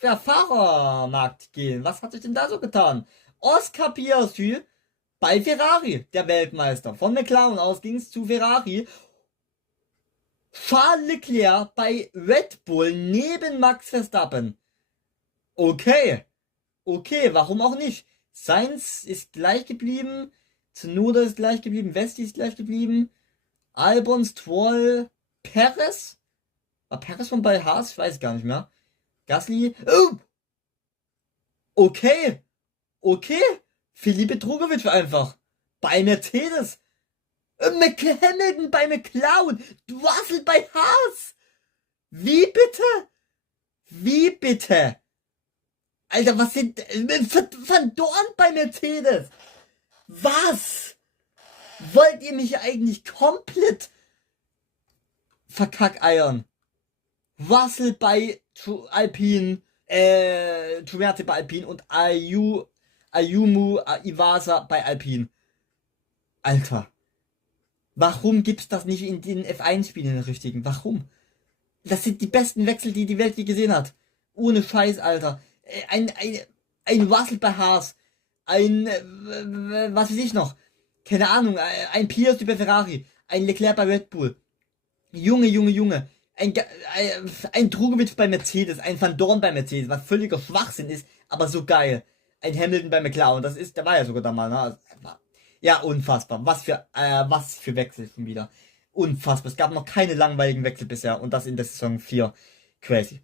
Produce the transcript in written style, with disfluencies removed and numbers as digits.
Fahrermarkt gehen. Was hat sich denn da so getan? Oscar Piastri bei Ferrari, der Weltmeister. Von McLaren aus ging es zu Ferrari. Charles Leclerc bei Red Bull neben Max Verstappen. Okay, okay, warum auch nicht? Sainz ist gleich geblieben, Tsunoda ist gleich geblieben, Vesti ist gleich geblieben, Albon, Stroll, Perez? War Perez von bei Haas? Ich weiß gar nicht mehr. Gasly? Oh, okay, okay. Felipe Drugovich einfach. Bei Mercedes. Hamilton bei McLaren. Russell bei Haas. Wie bitte? Wie bitte? Alter, was sind Van Dorn bei Mercedes? Was? Wollt ihr mich eigentlich komplett verkackeiern? Russell bei Alpine, Toyota bei Alpine und Ayumu Iwasa bei Alpine. Alter, warum gibt's das nicht in den F1-Spielen, den richtigen? Warum? Das sind die besten Wechsel, die die Welt je gesehen hat. Ohne Scheiß, Alter. Ein Russell bei Haas. Was weiß ich noch? Keine Ahnung, ein Pierce bei Ferrari. Ein Leclerc bei Red Bull. Junge, Junge, Junge. Ein Drugovic bei Mercedes, ein Van Dorn bei Mercedes, was völliger Schwachsinn ist, aber so geil. Ein Hamilton bei McLaren, der war ja sogar da mal, ne? Also, ja, unfassbar. Was für Wechsel schon wieder. Unfassbar. Es gab noch keine langweiligen Wechsel bisher und das in der Saison 4. Crazy.